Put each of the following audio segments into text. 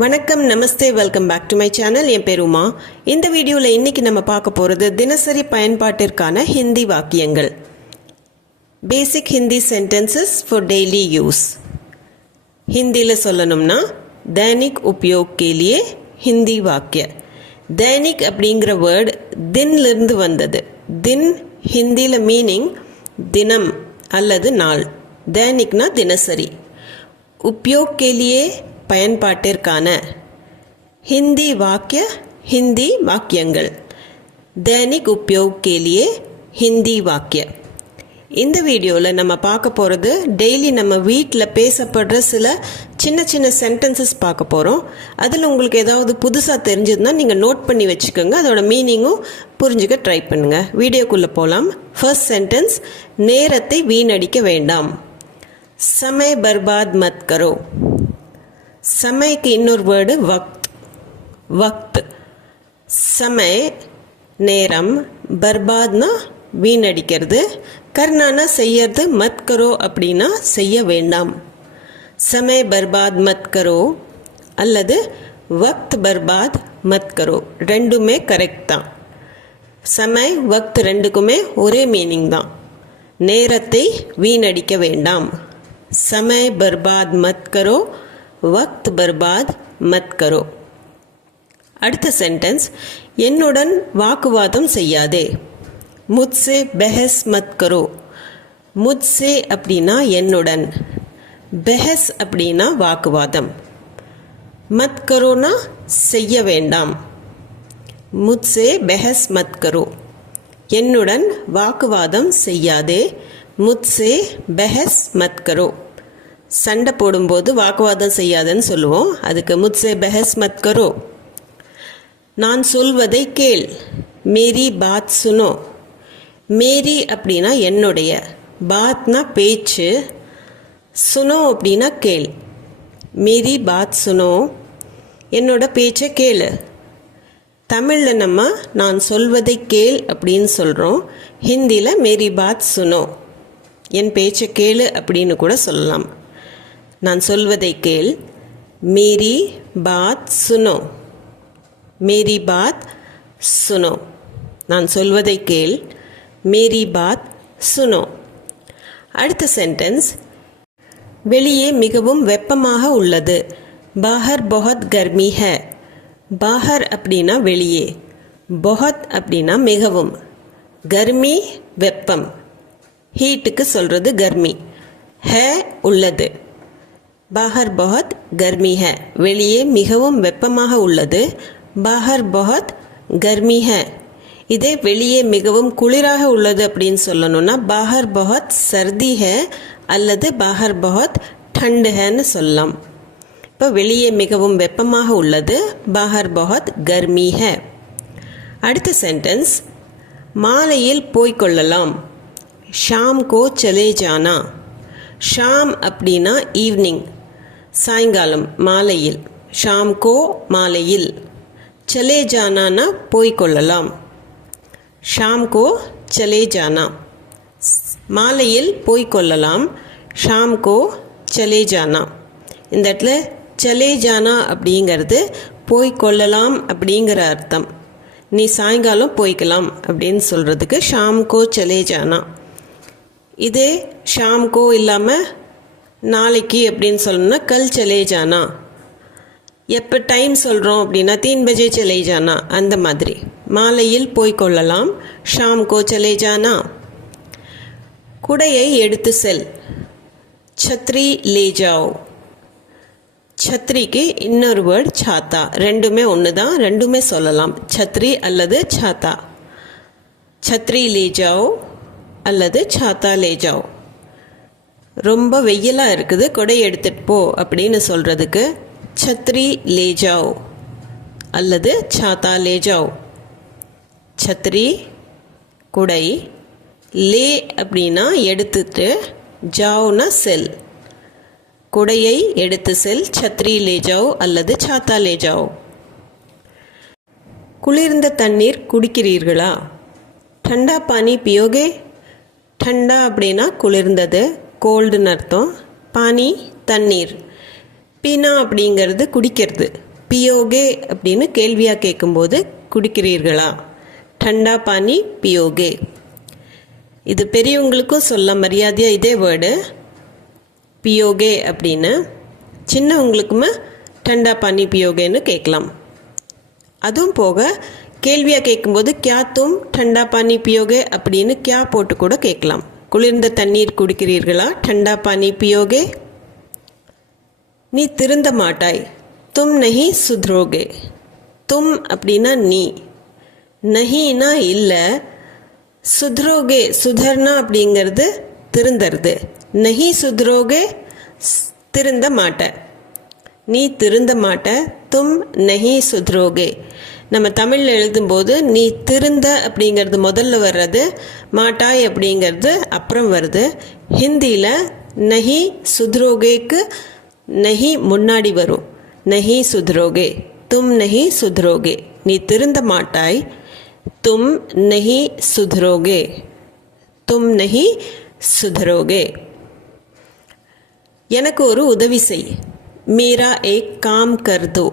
வணக்கம், நமஸ்தே, welcome back to my channel. என் பேர் உமா. இந்த வீடியோவில் இன்றைக்கி நம்ம பார்க்க போகிறது தினசரி பயன்பாட்டிற்கான ஹிந்தி வாக்கியங்கள். Basic Hindi sentences for daily use. ஹிந்தியில் சொல்லணும்னா दैनिक उपयोग के लिए ஹிந்தி வாக்கிய. दैनिक அப்படிங்கிற வேர்டு தின்லேருந்து வந்தது. தின் ஹிந்தியில் மீனிங் தினம் அல்லது நாள். दैनिकனா தினசரி. உப்யோக் के लिए பயன்பாட்டிற்கான. ஹிந்தி வாக்கிய ஹிந்தி வாக்கியங்கள். दैनिक उपयोग के लिए ஹிந்தி வாக்கிய. இந்த வீடியோவில் நம்ம பார்க்க போகிறது டெய்லி நம்ம வீட்டில் பேசப்படுற சில சின்ன சின்ன சென்டென்சஸ் பார்க்க போகிறோம். அதில் உங்களுக்கு ஏதாவது புதுசாக தெரிஞ்சதுன்னா நீங்கள் நோட் பண்ணி வச்சுக்கோங்க. அதோட மீனிங்கும் புரிஞ்சுக்க ட்ரை பண்ணுங்கள். வீடியோக்குள்ளே போகலாம். ஃபர்ஸ்ட் சென்டென்ஸ், நேரத்தை வீணடிக்க வேண்டாம். समय बर्बाद मत करो. சமயக்கு இன்னொரு வேர்டு வக்த். வக்த் சமய நேரம், பர்பாத்னா வீணடிக்கிறது, கர்னானா செய்யறது, மத் கரோ அப்படின்னா செய்ய வேண்டாம். சமய பர்பாத் மத் கரோ அல்லது வக்த் பர்பாத் மத் கரோ, ரெண்டுமே கரெக்ட் தான். சமய வக்த் ரெண்டுக்குமே ஒரே மீனிங் தான். நேரத்தை வீணடிக்க வேண்டாம். சமய பர்பாத் மத் கரோ, வக்த் பர்பாத் மத் கரோ. அடுத்த சென்டென்ஸ், என்னுடன் வாக்குவாதம் செய்யாதே. முத்சே பெஹஸ் மத் கரோ. முத்சே அப்படின்னா என்னுடன், பெஹஸ் அப்படின்னா வாக்குவாதம், மத் கரோனா செய்ய வேண்டாம். முத்சே பெஹஸ் மத் கரோ, என்னுடன் வாக்குவாதம் செய்யாதே. முத்சே பெஹஸ் மத் கரோ. சண்டை போடும்போது வாக்குவாதம் செய்யாதன்னு சொல்லுவோம். அதுக்கு முத்சே பெஹஸ் மத் கரோ. நான் சொல்வதை கேள். மேரி பாத் சுனோ. மேரி அப்படின்னா என்னுடைய, பாத்னா பேச்சு, சுனோ அப்படின்னா கேள். மேரி பாத் சுனோ, என்னோட பேச்சை கேளு. தமிழில் நம்ம நான் சொல்வதை கேள் அப்படின்னு சொல்கிறோம். ஹிந்தியில் மேரி பாத் சுனோ, என் பேச்சை கேளு அப்படின்னு கூட சொல்லலாம். நான் சொல்வதை கேள். மேரி பாத் சுனோ. மேரி பாத் சுனோ, நான் சொல்வதை கேள். மேரி பாத் சுனோ. அடுத்த சென்டென்ஸ், வெளியே மிகவும் வெப்பமாக உள்ளது. பாஹர் பொஹத் கர்மி ஹை. பாஹர் அப்படின்னா வெளியே, பொஹத் அப்படின்னா மிகவும், கர்மி வெப்பம், ஹீட்டுக்கு சொல்கிறது கர்மி, ஹே உள்ளது. பாஹர் பொஹத் கர்மி ஹை, வெளியே மிகவும் வெப்பமாக உள்ளது. பாஹர் பொஹத் கர்மி ஹை. இதே வெளியே மிகவும் குளிராக உள்ளது அப்படின்னு சொல்லணும்னா பாஹர் பொஹத் சர்தி ஹை அல்லது பாஹர் பொஹத் டண்ட் ஹைன்னு சொல்லலாம். இப்போ வெளியே மிகவும் வெப்பமாக உள்ளது, பாஹர் பொஹத் கர்மி ஹை. அடுத்த சென்டென்ஸ், மாலையில் போய்கொள்ளலாம். ஷாம் கோ சலே ஜானா. ஷாம் அப்படின்னா ஈவினிங், சாயங்காலம், மாலையில். ஷாம் கோ மாலையில், சலே ஜானானா போய்கொள்ளலாம். ஷாம் கோ சலே ஜானா, மாலையில் போய்கொள்ளலாம். ஷாம் கோ சலே ஜானா. இந்த இடத்துல சலே ஜானா அப்படிங்கிறது போய்கொள்ளலாம் அப்படிங்கிற அர்த்தம். நீ சாயங்காலம் போய்க்கலாம் அப்படின்னு சொல்கிறதுக்கு ஷாம் கோ சலே ஜானா. இதே ஷாம் கோ இல்லாமல் நாளைக்கு அப்படின்னு சொல்லணும்னா கல் சலே ஜானா. எப்போ டைம் சொல்கிறோம் அப்படின்னா 3 பஜே சலே ஜானா, அந்த மாதிரி. மாலையில் போய்கொள்ளலாம், ஷாம் கோ சலே ஜானா. குடையை எடுத்து செல். சத்ரி லே ஜாओ. சத்ரிக்கு இன்னொரு வேர்டு சாத்தா. ரெண்டுமே ஒன்று தான், ரெண்டுமே சொல்லலாம், சத்ரி அல்லது சாத்தா. சத்ரி லே ஜாओ அல்லது சாத்தா லே ஜாओ. ரொம்ப வெயிலாக இருக்குது, கொடை எடுத்துகிட்டு போ அப்படின்னு சொல்கிறதுக்கு சத்ரி லே ஜாओ அல்லது சாத்தா லே ஜாओ. சத்ரி குடை, லே அப்படின்னா எடுத்துட்டு, ஜாओனா செல். குடையை எடுத்து செல், சத்ரி லே ஜாओ அல்லது சாத்தா லே ஜாओ. குளிர்ந்த தண்ணீர் குடிக்கிறீர்களா? ठंडा पानी पियोगे. ठंडा அப்படின்னா குளிர்ந்தது, கோல்டுன்னு அர்த்தம். பானி தண்ணீர், பீனா அப்படிங்கிறது குடிக்கிறது. பியோகே அப்படின்னு கேள்வியாக கேட்கும்போது குடிக்கிறீர்களா, டண்டா பானி பியோகே. இது பெரியவங்களுக்கும் சொல்ல மரியாதையாக இதே வேர்டு பியோகே அப்படின்னு. சின்னவங்களுக்குமே டண்டா பானி பியோகேன்னு கேட்கலாம். அதுவும் போக கேள்வியாக கேட்கும்போது கியா தும் டண்டா பானி பியோகே அப்படின்னு கியா போட்டு கூட கேட்கலாம். குளிர்ந்த தண்ணீர் குடிக்கிறீர்களா, டண்டா பானி பியோகே. நீ திருந்த மாட்டாய், தும் நஹி சுத்ரோகே. தும் அப்படின்னா நீ, நஹினா இல்லை, சுத்ரோகே சுதர்னா அப்படிங்கிறது திருந்தறது. நஹி சுத்ரோகே திருந்த மாட்ட, நீ திருந்த மாட்ட. தும் நஹி சுத்ரோகே. நம்ம தமிழில் எழுதும்போது நீ திருந்த அப்படிங்கிறது முதல்ல வர்றது, மாட்டாய் அப்படிங்கிறது அப்புறம் வருது. ஹிந்தியில் நஹி சுத்ரோகேக்கு நஹி முன்னாடி வரும். நஹி சுத்ரோகே, தும் நஹி சுத்ரோகே. நீ திருந்த மாட்டாய், தும் நஹி சுத்ரோகே, தும் நஹி சுத்ரோகே. எனக்கு ஒரு உதவி செய், மேரா ஏக் காம் கர் தோ.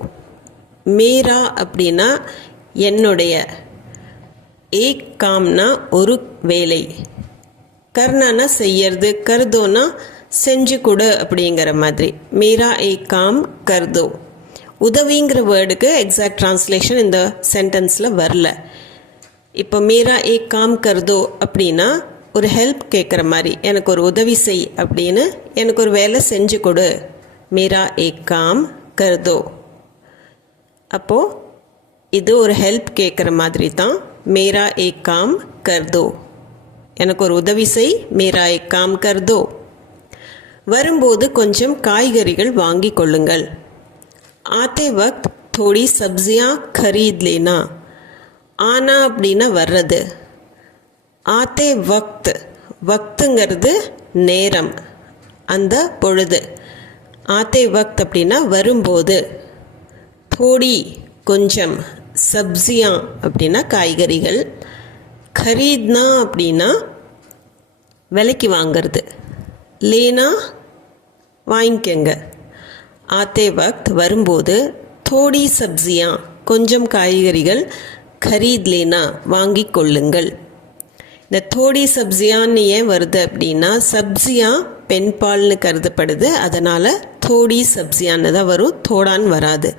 மேரா அப்படின்னா என்னுடைய, ஏக் காம்னா ஒரு வேலை, கர்னானா செய்யறது, கர்தோனா செஞ்சு கொடு அப்படிங்கிற மாதிரி. மேரா ஏக் காம் கர்தோ. உதவிங்கிற வேர்டுக்கு எக்ஸாக்ட் ட்ரான்ஸ்லேஷன் இந்த சென்டென்ஸில் வரல. இப்போ மேரா ஏக் காம் கர்தோ அப்படின்னா ஒரு ஹெல்ப் கேட்குற மாதிரி, எனக்கு ஒரு உதவி செய் அப்படின்னு, எனக்கு ஒரு வேலை செஞ்சு கொடு. மேரா ஏக் காம் கர்தோ. அப்போது இது ஒரு ஹெல்ப் கேட்குற மாதிரி தான் மேரா ஏக் காம் கர்தோ. எனக்கு ஒரு உதவி செய், மேரா ஏக் காம் கர்தோ. வரும்போது கொஞ்சம் காய்கறிகள் வாங்கி கொள்ளுங்கள். ஆத்தே வக்த் தோடி சப்ஜியா खरीद लेना. ஆனா அப்படின்னா வர்றது. ஆத்தே வக்த், வக்துங்கிறது நேரம், அந்த பொழுது. ஆத்தே வக்த் அப்படின்னா வரும்போது. தோடி கொஞ்சம், சப்ஜியா அப்படின்னா காய்கறிகள், खरीदना அப்படின்னா விலைக்கு வாங்கிறது, லேனா வாங்கிக்கங்க. ஆத்தே வக்த் வரும்போது, தோடி சப்ஜியா கொஞ்சம் காய்கறிகள், खरीद लेना வாங்கி கொள்ளுங்கள். இந்த தோடி சப்ஜியான்னு ஏன் வருது அப்படின்னா, சப்ஜியா பெண்பால்னு கருதப்படுது, அதனால் தோடி சப்ஜியான்னு தான் வரும், தோடான்னு வராது.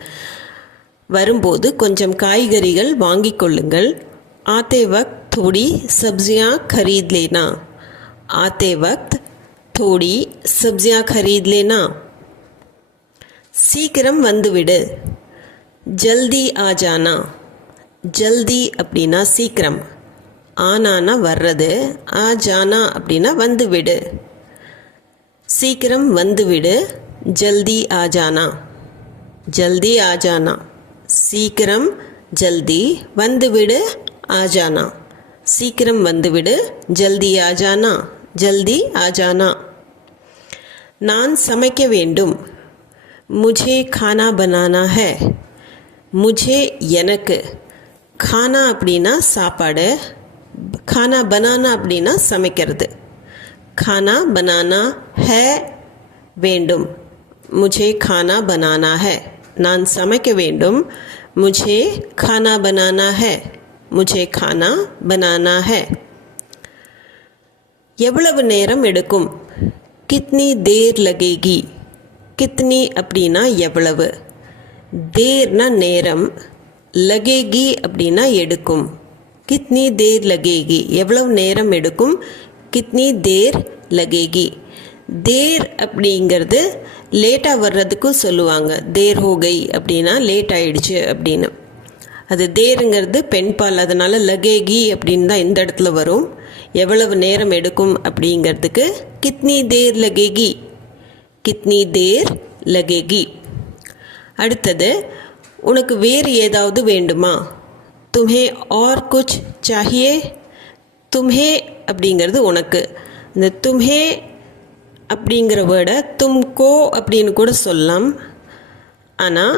வரும்போது கொஞ்சம் காய்கறிகள் வாங்கி கொள்ளுங்கள். ஆத்தே வக்த் தோடி சப்ஜியா खरीद लेना. ஆத்தே வக்த் தோடி சப்ஜியா खरीद लेना. சீக்கிரம் வந்துவிடு, ஜல்தி ஆ ஜானா. ஜல்தி அப்படின்னா சீக்கிரம், ஆனானா வர்றது, ஆ ஜானா அப்படின்னா வந்துவிடு. சீக்கிரம் வந்துவிடு, ஜல்தி ஆ ஜானா. ஜல்தி ஆ ஜானா. சீக்கிரம், ஜல்தி, வந்துவிடு, ஆ ஜானா. சீக்கிரம் வந்துவிடு, ஜல்தி ஆ ஜானா. ஜல்தி ஆ ஜானா. நான் சமைக்க வேண்டும், मुझे खाना बनाना है. मुझे எனக்கு, खाना அப்படின்னா சாப்பாடு, खाना बनाना அப்படின்னா சமைக்கிறது. खाना बनाना है வேண்டும், मुझे खाना बनाना है. நான் சமைக்க வேண்டும், मुझे खाना बनाना है. मुझे खाना बनाना है. எவ்வளவு நேரம் எடுக்கும், कितनी देर लगेगी. कितनी அப்படின்னா எவ்வளவு, தேர்னா நேரம், லகேகி அப்படின்னா எடுக்கும். கித்னி தேர் லகேகி எவ்வளவு நேரம் எடுக்கும், கித்னி தேர் லகேகி. தேர் அப்படிங்கிறது லேட்டாக வர்றதுக்கும் சொல்லுவாங்க. தேர் ஹோகை அப்படின்னா லேட் ஆயிடுச்சு அப்படின்னு. அது தேருங்கிறது பெண்பால், அதனால் லகேகி அப்படின்னு தான் இந்த இடத்துல வரும். எவ்வளவு நேரம் எடுக்கும் அப்படிங்கிறதுக்கு கித்னி தேர் லகேகி, கித்னி தேர் லகேகி. அடுத்தது, உனக்கு வேறு ஏதாவது வேண்டுமா, தும்ஹே ஆர் குச் சாஹியே. தும்ஹே அப்படிங்கிறது உனக்கு. இந்த தும்ஹே அப்படிங்கிற வேர்டை தும்கோ அப்படின்னு கூட சொல்லலாம். ஆனால்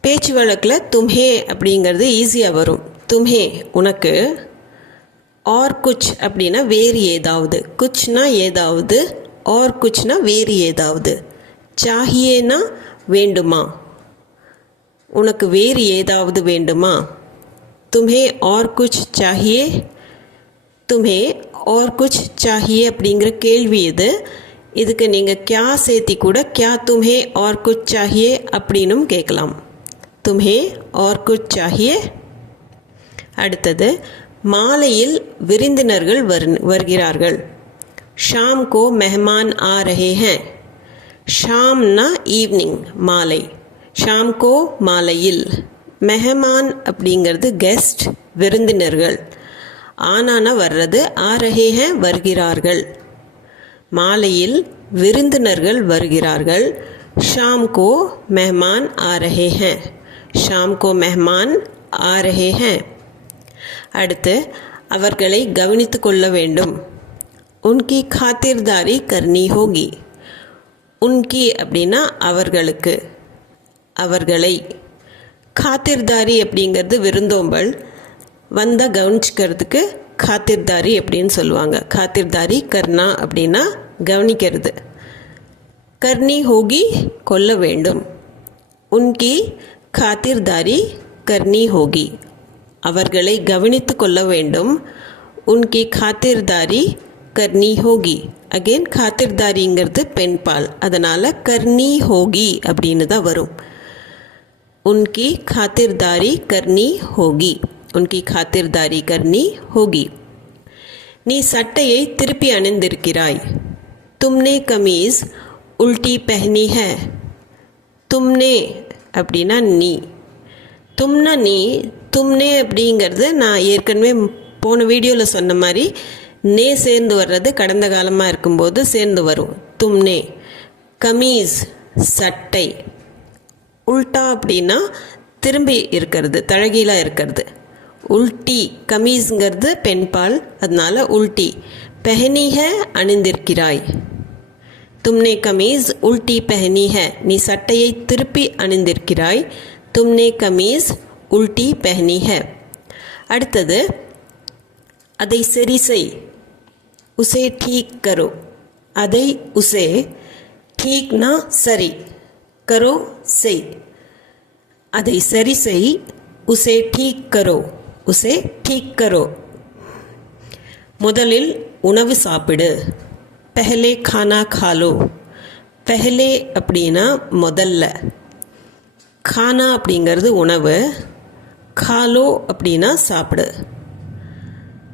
பேச்சு வழக்கில் தும்ஹே அப்படிங்கிறது ஈஸியாக வரும். தும்ஹே உனக்கு, ஆர் குச் அப்படின்னா வேறு ஏதாவது, குச்னா ஏதாவது, और कुछ ना வேறு ஏதாவது, சாஹியேனா வேண்டுமா, உனக்கு வேறு ஏதாவது வேண்டுமா. तुम्हें और कुछ चाहिए, तुम्हें और कुछ चाहिए அப்படிங்கிற கேள்வி இது. இதுக்கு நீங்கள் क्या சேர்த்தி கூட क्या तुम्हें और कुछ चाहिए அப்படின்னும் கேட்கலாம். तुम्हें और कुछ चाहिए. அடுத்தது மாலையில் விருந்தினர்கள் வருகிறார்கள். शाम को मेहमान आ रहे हैं. ஷாம்னா ஈவினிங், மாலை. ஷாம் கோ மாலையில். மெஹமான் அப்படிங்கிறது கெஸ்ட், விருந்தினர்கள். ஆனானா வர்றது, ஆ ரஹே ஹே வருகிறார்கள். மாலையில் விருந்தினர்கள் வருகிறார்கள். ஷாம் கோ மெஹமான் ஆ ரஹே ஹே. ஷாம் கோ மெஹமான் ஆ ரஹே ஹே. அடுத்து அவர்களை கவனித்து கொள்ள வேண்டும். உன்கி खातिरदारी करनी होगी. உன்கி அப்படின்னா அவர்களுக்கு, அவர்களை. खातिरदारी அப்படிங்கிறது விருந்தோம்பல், வந்தால் கவனிச்சுக்கிறதுக்கு खातिरदारी அப்படின்னு சொல்லுவாங்க. खातिरदारी करना அப்படின்னா கவனிக்கிறது. करनी होगी கொள்ள வேண்டும். உன்கி खातिरदारी करनी होगी, அவர்களை கவனித்து கொள்ள வேண்டும். உன்கி खातिरदारी करनी होगी. அகெயின் खातिरदारीங்கிறது பெண் பால், அதனால் करनी होगी அப்படின்னு தான் வரும். उनकी खातिरदारी करनी होगी. उनकी खातिरदारी करनी होगी. நீ சட்டையை திருப்பி அணிந்திருக்கிறாய். तुमने कमीज उल्टी पहनी है. तुमने அப்படின்னா நீ. தும்னா நீ. தும்னே அப்படிங்கிறது நான் ஏற்கனவே போன வீடியோவில் சொன்ன மாதிரி நே சேர்ந்து வர்றது கடந்த காலமாக இருக்கும்போது சேர்ந்து வரும். தும்னே. கமீஸ் சட்டை. உல்டா அப்படின்னா திரும்பி இருக்கிறது, தழகீழாக இருக்கிறது. உல்டி, கமீஸ்ங்கிறது பெண்பால், அதனால உல்டி. பெஹனி ஹே அணிந்திருக்கிறாய். தும்னே கமீஸ் உல்டி பெஹனி ஹே, நீ சட்டையை திருப்பி அணிந்திருக்கிறாய். தும்னே கமீஸ் உல்டி பெஹனி ஹே. அடுத்தது அதை சரி செய். உசே ठीक करो. அதை உசே, ठीकனா சரி, करो செய். அதை சரி செய். உசே ठीक करो. உசே ठीक करो. முதலில் உணவு சாப்பிடு. पहले खाना खा लो. पहले அப்படின்னா முதல்ல. खाना அப்படிங்கிறது உணவு. खालो அப்படின்னா சாப்பிடு.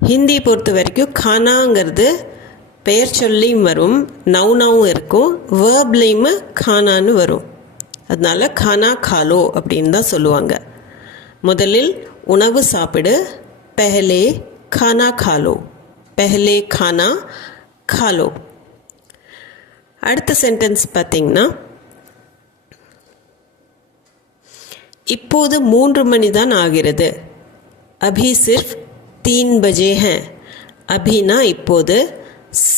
ஹிந்தி பொறுத்த வரைக்கும் खानाங்கிறது பெயர் சொல்லியும் வரும், நவுனாவும் இருக்கும், வேர்ப்லேயும் खानाன்னு வரும். அதனால खाना खालो அப்படின்னு தான் சொல்லுவாங்க. முதலில் உணவு சாப்பிடு. पहले खाना खा लो. पहले खाना खा लो. அடுத்த சென்டென்ஸ் பார்த்தீங்கன்னா, இப்போது 3 மணி தான் ஆகிறது. अभी सिर्फ 3 बजे हैं. அபினா இப்போது,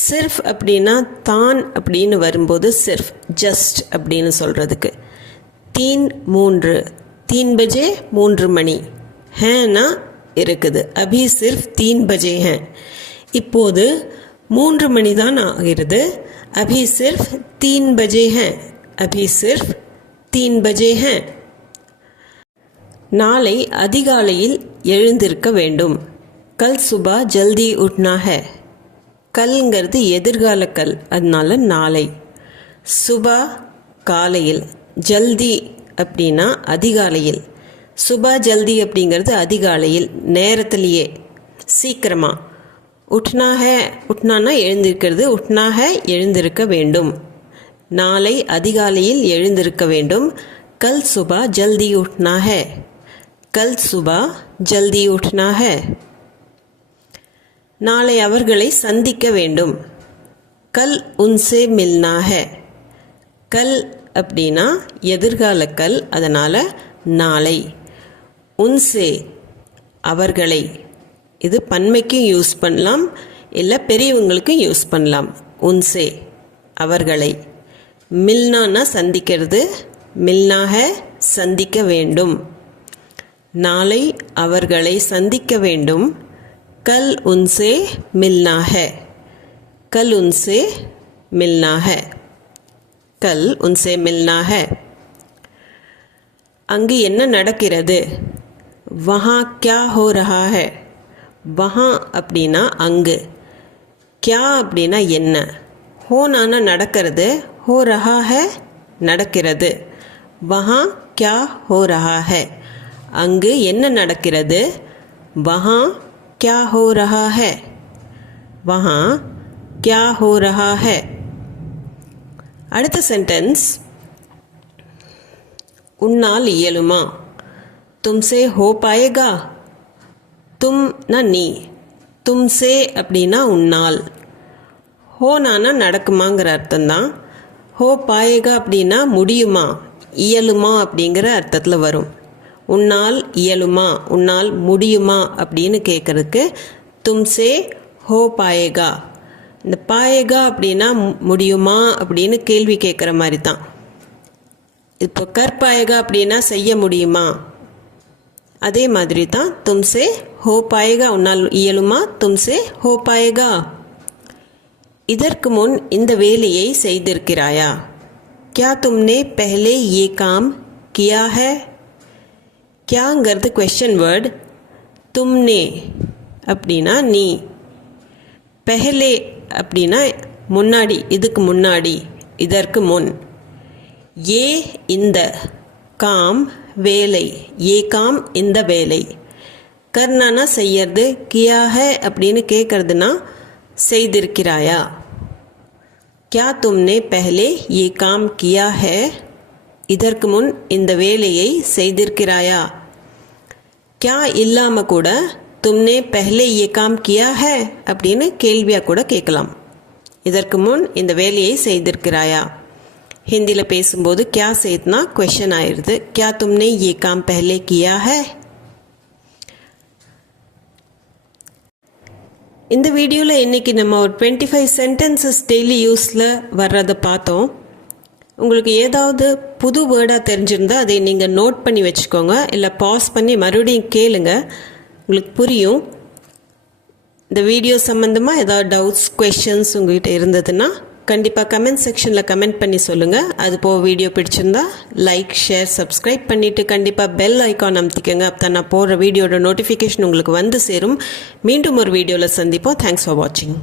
சிர்ஃப் அப்படின்னா தான் அப்படின்னு வரும்போது சிர்ஃப் ஜஸ்ட் அப்படின்னு சொல்கிறதுக்கு. 3 3 பஜே 3 மணி. ஹேனா இருக்குது. அபி சிர்ஃப் 3 பஜே ஹே. இப்போது 3 மணி தான் ஆகிறது. அபி சிர்ஃப் 3 பஜே ஹே. அபி சிர்ஃப் 3 பஜே ஹே. நாளை அதிகாலையில் எழுந்திருக்க வேண்டும். கல் சுபா ஜல்தி உட்னா ஹே. கல்ங்கிறது எதிர்கால கல், அதனால நாளை. சுபா காலையில், ஜல்தி அப்படின்னா அதிகாலையில். சுபா ஜல்தி அப்படிங்கிறது அதிகாலையில், நேரத்திலேயே, சீக்கிரமாக. உட்னா ஹே, உட்னானா எழுந்திருக்கிறது, உட்னா ஹே எழுந்திருக்க வேண்டும். நாளை அதிகாலையில் எழுந்திருக்க வேண்டும். கல் சுபா ஜல்தி உட்னா ஹே. கல் சுபா ஜல்தி உட்னா ஹே. நாளை அவர்களை சந்திக்க வேண்டும். கல் உன்சே மில்னா ஹே. கல் அப்படின்னா எதிர்கால கல், அதனால் நாளை. உன்சே அவர்களை, இது பன்மைக்கும் யூஸ் பண்ணலாம், இல்லை பெரியவங்களுக்கும் யூஸ் பண்ணலாம். உன்சே அவர்களை. மில்னானா சந்திக்கிறது, மில்னா ஹே சந்திக்க வேண்டும். நாளை அவர்களை சந்திக்க வேண்டும். कल उनसे मिलना है. कल उनसे मिलना है. कल उनसे मिलना है. அங்கு என்ன நடக்கிறது? वहाँ क्या हो रहा है? वहाँ அப்படின்னா அங்கு, क्या அப்படின்னா என்ன, ஹோனானா நடக்கிறது, हो रहा है நடக்கிறது. वहाँ क्या हो रहा है? அங்கு என்ன நடக்கிறது? वहाँ क्या हो रहा है? वहाँ क्या हो रहा है? அடுத்த சென்டென்ஸ், உன்னால் இயலுமா? तुमसे हो पाएगा? तुमனா நீ, तुमसे அப்படின்னா உன்னால், ஹோனானா நடக்குமாங்கிற அர்த்தம்தான். हो पाएगा அப்படின்னா முடியுமா, இயலுமா அப்படிங்கிற அர்த்தத்தில் வரும். உன்னால் இயலுமா, உன்னால் முடியுமா அப்படின்னு கேட்குறதுக்கு तुमसे हो पाएगा. இந்த पाएगा அப்படின்னா முடியுமா அப்படின்னு கேள்வி கேட்குற மாதிரி தான். இப்போ कर पाएगा அப்படின்னா செய்ய முடியுமா, அதே மாதிரி தான் तुमसे हो पाएगा, உன்னால் இயலுமா, तुमसे हो पाएगा. இதற்கு முன் இந்த வேலையை செய்திருக்கிறாயா? क्या तुमने पहले ये काम किया है? क्याங்கிறது क्वेश्चन வேர்ட், तुमने அப்படின்னா நீ, पहले அப்படின்னா முன்னாடி, இதுக்கு முன்னாடி, இதற்கு முன். ये இந்த, काम வேலை, ये काम இந்த வேலை. கர்னானா செய்யறது, किया है அப்படின்னு கேட்கறதுனா செய்திருக்கிறாயா? क्या तुमने पहले ये काम किया है? இதற்கு முன் இந்த வேலையை செய்திருக்கிறாயா? क्या இல்லாம கூட तुमने पहले ये काम किया है அப்படின்னு கேள்வியா கூட கேட்கலாம். இதற்கு முன் இந்த வேலையை செய்திருக்கிறாயா? ஹிந்தியில் பேசும்போது क्या சேர்த்துனா क्वेश्चन ஆயிடுது. क्या तुमने ये काम पहले किया है? இந்த வீடியோவில் இன்றைக்கி நம்ம ஒரு 25 சென்டென்சஸ் டெய்லி யூஸில் வர்றதை பார்த்தோம். உங்களுக்கு ஏதாவது புது வேர்டாக தெரிஞ்சிருந்தால் அதை நீங்கள் நோட் பண்ணி வச்சுக்கோங்க, இல்லை பாஸ் பண்ணி மறுபடியும் கேளுங்க, உங்களுக்கு புரியும். இந்த வீடியோ சம்மந்தமாக ஏதாவது டவுட்ஸ், கொஷின்ஸ் உங்கள்கிட்ட இருந்ததுன்னா கண்டிப்பாக கமெண்ட் செக்ஷனில் கமெண்ட் பண்ணி சொல்லுங்கள். அது போக வீடியோ பிடிச்சிருந்தா லைக், ஷேர், சப்ஸ்கிரைப் பண்ணிவிட்டு கண்டிப்பாக பெல் ஐக்கான் அமுத்திக்கோங்க. அப்போ தான் நான் போடுற வீடியோட நோட்டிஃபிகேஷன் உங்களுக்கு வந்து சேரும். மீண்டும் ஒரு வீடியோவில் சந்திப்போம். தேங்க்ஸ் ஃபார் வாட்சிங்.